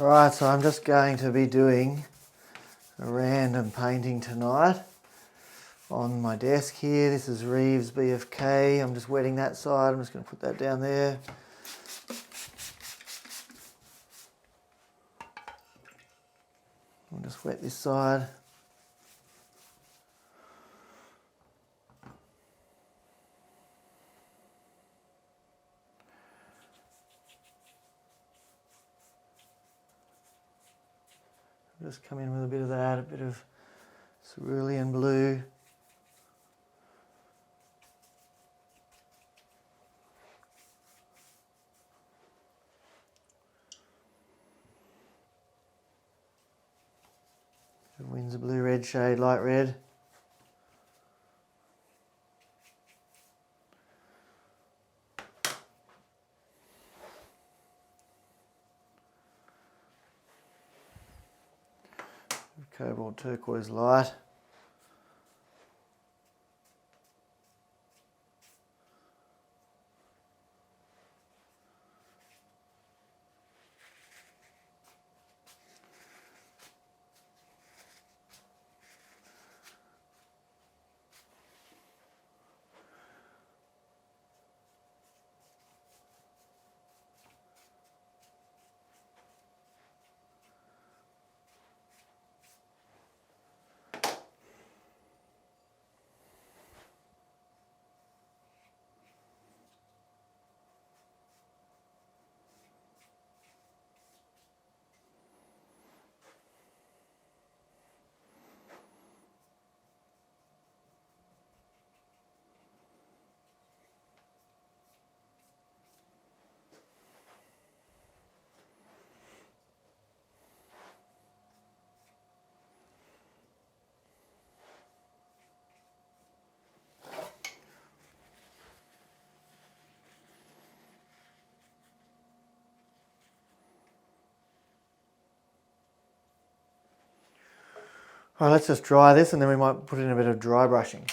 Right, so I'm just going to be doing a random painting tonight on my desk here. This is Rives BFK. I'm just wetting that side. I'm just going to put that down there. I'll just wet this side. Just come in with a bit of that, a bit of Cerulean Blue. Winsor Blue red shade, light red. Cobalt turquoise light. All right, let's just dry this and then we might put in a bit of dry brushing.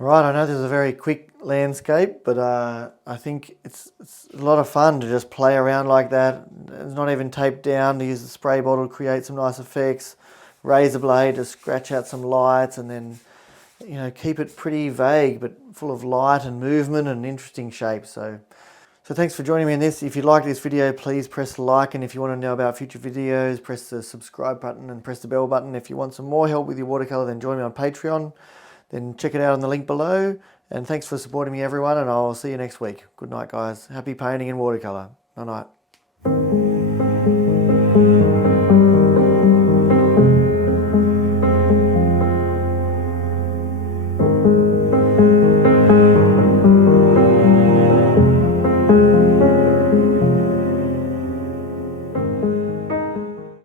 Right, I know this is a very quick landscape, but I think it's a lot of fun to just play around like that. It's not even taped down, to use the spray bottle to create some nice effects, razor blade to scratch out some lights, and then, you know, keep it pretty vague but full of light and movement and interesting shapes. So thanks for joining me in this. If you like this video, please press like, and if you want to know about future videos, press the subscribe button and press the bell button. If you want some more help with your watercolour, then join me on Patreon. Then check it out on the link below. And thanks for supporting me, everyone, and I'll see you next week. Good night, guys. Happy painting in watercolour. Night night.